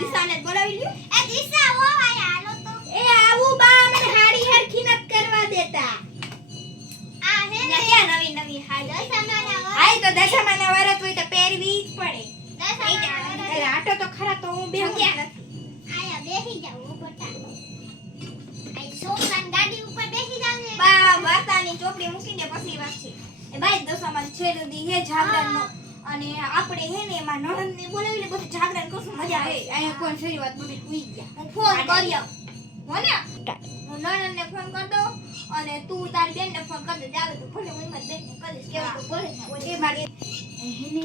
દિશાને બોલાવી લ્યો. એ દિશા ઓ આય હાલો તો. એ આવું બા મને હાડી હરખી નત કરવા દેતા. આ હે ને ક્યાં નવી નવી હાડી. દશામાના આઈ તો દશામાના વરત હોય તો પહેરવી જ પડે. દશામાના એ આટો તો ખરા તો હું બેહું ક્યાં આયા બેહી જાવ બટા. આઈ સોફાની ગાડી ઉપર બેહી જાવ ને. બા વાતાની ચોપડી મૂકી દે પછી વાત છે. એ ભાઈ દશામાં છેલ્લો દી હે જાગરણનો અને આપણે હે ને એમાં નણંદને બોલાવીને બધું જાગરણ કરશું મજા આવે. અહીંયા કોણ ફેરી વાત બધી હુઈ ગયા. હું ફોન કરી આવું. હો ને હું નણંદને ફોન કરી દઉં અને તું તારી બેનને ફોન કરી દે. જાવે તો ભલે હું એમાં બેનને કરીશ કેવું તો ભલે એ મારી એને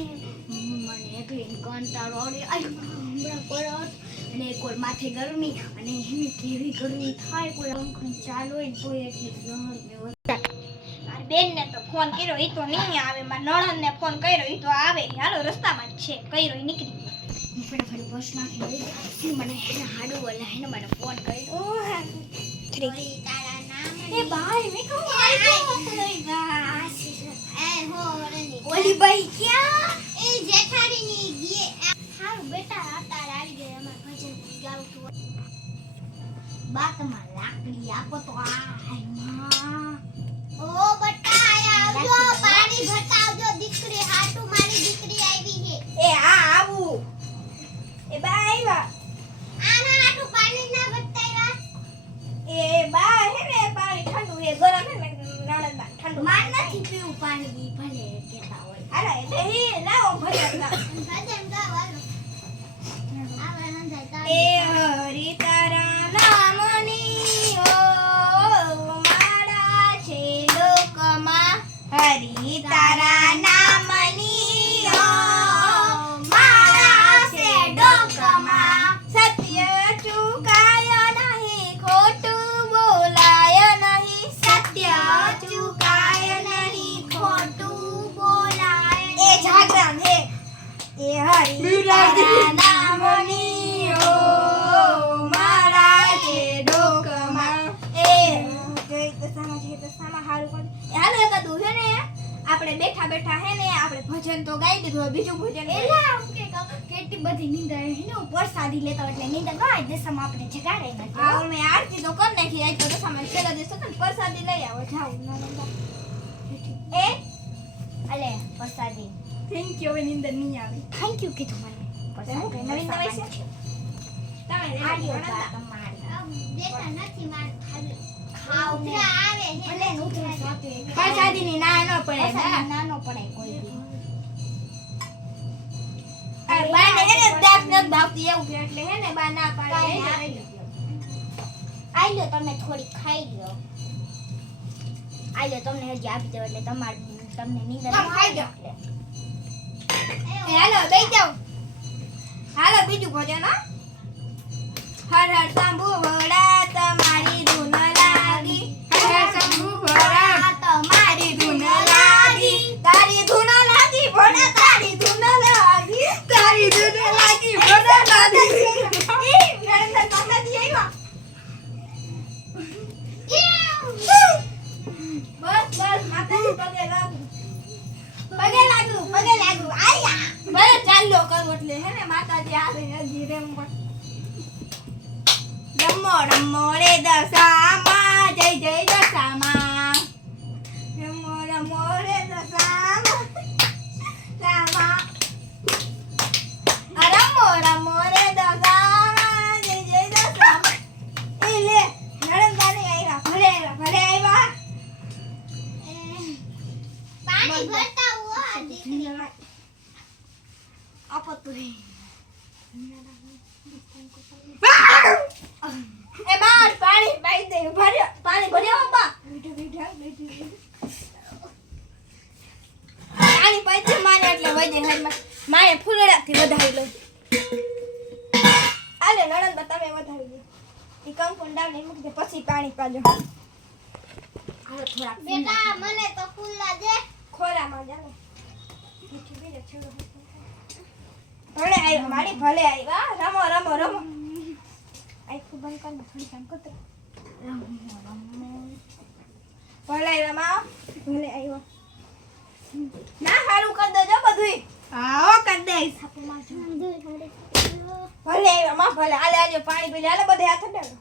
મને એકલી કંટાળો આવે હમણાં પરત અને કોઈ માથે ગરમી અને એને કેવી ગરમી થાય કોઈ પંખો ચાલુ હોય ને કોઈ એટલી જહર ને મારી બેનને તો ફોન કર્યો ઈ તો નહીં આવે. મારા નણંદને ફોન કર્યો ઈ તો આવે. હાલો રસ્તામાં જ છે. કર્યો ઈ નીકળી ગયો. ફટાફટ બસ નાખી દઈ મને એને હાડું બોલે એને મને ફોન કર્યો ઓરી તારા નામ એ ભાઈ મેં કહું આઈ એ હો રની ઓલી ભાઈ ક્યાં એ જેઠાણીની ગીએ હારું બેટા આતાર આવી ગઈ અમાર ભજન ગાવું તો બાતમાં લાકડી આપો તો ઓ બટા આયા આવજો પાણી ભટાવજો દીકરી હાટુ મારી દીકરી આવી છે એ આ આવું એ બા આવ્યા આના હાટુ પાણી ના ભટાવ્યા એ બા હે ને પાણી ઠંડુ હે ગરમ હે ને નણંદમાં ઠંડુ માર નથી પીવું પાણી ઈ ભલે કેતા હોય હાલા એટલે હે લાવો ભલે ના ભજન ગાવાનું આવે હંધાય એ તાળી હરી તારા નામની ઓ મારા છે લોકમાં હરી તારા નામની ઓ મારા છે લોકમાં સત્ય ચૂકાય નહીં ખોટું બોલાય નહીં સત્ય ચૂકાય નહીં ખોટું બોલાય એ જાગરણ હે એ હરી તારા નામની ઓ મારા છે ડોકમાં એ જય દશામાં હારું કોણ એ હાલો એકાદું છે ને આપણે બેઠા બેઠા હે ને આપણે ભજન તો ગાઈ દીધું હવે બીજું ભજન એલા કે કેટલી બધી નીંદર હે ને પ્રસાદી લેતો એટલે નીંદર ગાય દેશમાં આપણે જગાડે ને હા મેં આરતી તો કર નાખી આજ તો દશામાં છેલ્લો દિવસ હતો ને પ્રસાદી લઈ આવો જાવ એ અલે પ્રસાદી થેન્ક યુ હવે નીંદર નહીં આવે થેન્ક યુ કીધું મને હું કઈ નવીન દવાઈ છે તમે લઈ આલ્યો લેજો બા તમારે બેટા નથી માર ખાલી ખાવ ને ઉધરા આવે હે ભલે ઉતરો સાથે પ્રસાદીની ના ન પડે પ્રસાદી નાનો પડે કોઈ દી અરે બાને હે ને દાંત ન ભાવતી એવું કે એટલે હે ને બા ના પાડે કાઈ હે ના ને. આલ્યો તમે થોડી ખાઈ લ્યો આલ્યો તમને હજી આપી દો એટલે તમારે તમને નીંદર તમે ખાઈ જાઓ. એ એ હાલો બેસી જાઓ હાલો બીજું ભજન હો હર હર શંભુ ભોળા તમારી ધૂન લાગી હર હર શંભુ ભોળા તમારી ધૂન લાગી તારી ધૂન લાગી ભોળા તારી ધૂન લાગી તારી ધૂન લાગી ભોળા તારી એ નરેન્દ્ર માતાજી આવ્યા બસ બસ માતાજી પગે લાગુ આયા ભલે ચાલ્યો કરું એટલે હે ને માતાજી આવે હજી રમવા રમો રમો રે દશામાં જય જય દશામાં રમો રમો રે દશામાં રામા રમો રમો રે દશામાં જય જય દશામાં એ લે નણંદાને આવ્યા ભલે આવ્યા પાણી ભરતા હો આ દીકરી આપો તું એ બાર પાણી પાઈ દે ભર્યો પાણી ભર્યો બા પાણી પાઈ દે માને એટલે વજે હરમાં માને ફૂલડાથી વધાવી લો આલે નણંદ તમે વધાવી દે ઈ કંકુન ડાવને મૂકી દે પછી પાણી પાજો હાલો થોડા બેટા મને તો ફૂલલા દે ખોરામાં જાને મીઠી બીજે છોડો ભલે આવ્યા મારી ભલે આવ્યા રમો રમો રમો આખું બંધ કર થોડી કામ કરતો ભલે આવ્યા માં ભલે આવ્યો ના હારું કર દેજો બધુંય હા કરી દે સાપુ મારજો ભલે આમાં ભલે આલે આલે પાણી પી લે આલે બધે હાથ ડાલો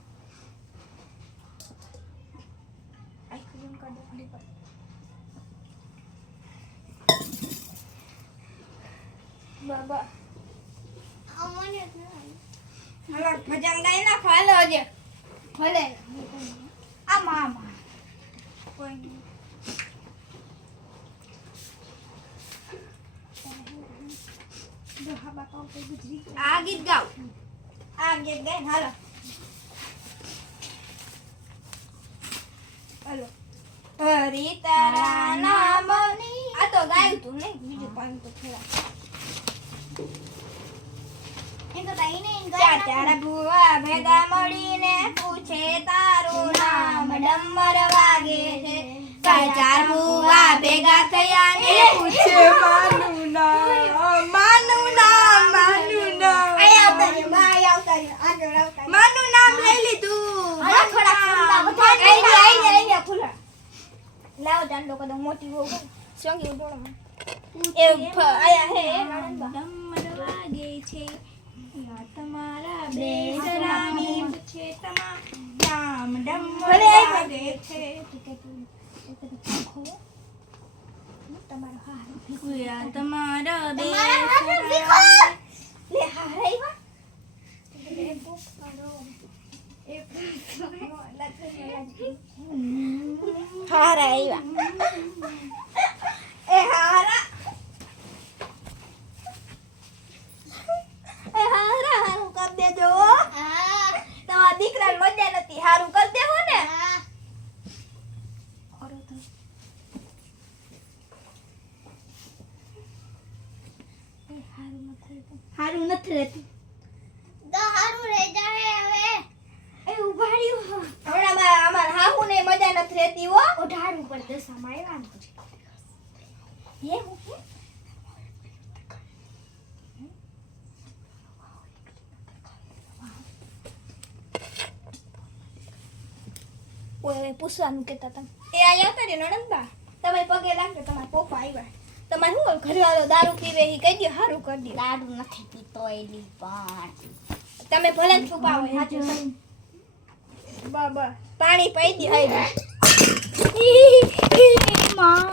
આઈ ખુદમ કર દે ફલી પર બાબા અમને હલા ભજન ગાઈ ના ખાલો આજે ભલે આમાં કોઈ નહીં. આ ગીત ગાવ આ ગીત ગાય હાલો હાલો હરી તારા નામની આ તો ગાયું તું નહીં બીજું પાણી તો થોડા એમ તો તાઈને ચાર ચાર ભુવા ભેગા મળીને પૂછે તારું નામ ડમર વાગે છે ચાર ચાર ભુવા ભેગા થયા ને પૂછે માનું નામ આયા આવતા માં આવતા આગળ આવતા માનું નામ લઈ લીધું હાલો થોડા ફૂલડા બધા આઈ ફૂલા લાવો ચાંદો કદમ મોટી બહુ સોંગી ઉડોળો એ આયા હે ડમર વાગે છે તમારા બેસરાની પૂછે તમારા નામ ડમર વાગે છે તમારો હાર ભીખુયા તમારા બેસરા લે હાર આવ્યા હારા આવ્યા એ હારા હારું કર દેજો તમારા દીકરાને મજા નથી હારું કર દેવો ને હારું નથી રહેતું તો હારું રહી જાય હવે એ ઉભાડ્યું હમણાં અમાર હાહુ ને મજા નથી રહેતી હો ઓઢાડ ઉપર દશામાં આવ્યા છે હે હું કે ઓય પૂછવાનું કેતા તમે એ આયા હતા રે નણંદબા તમે પગે લાગજો તમારા પપ્પા આવ્યા તમારે શું ઘરવાળો દારૂ પીવે એ કહી દો હારું કરી દો દારૂ નથી પીતો એલી પણ તમે ભલે છુપાવો સાચું બાબા પાણી પી દે માં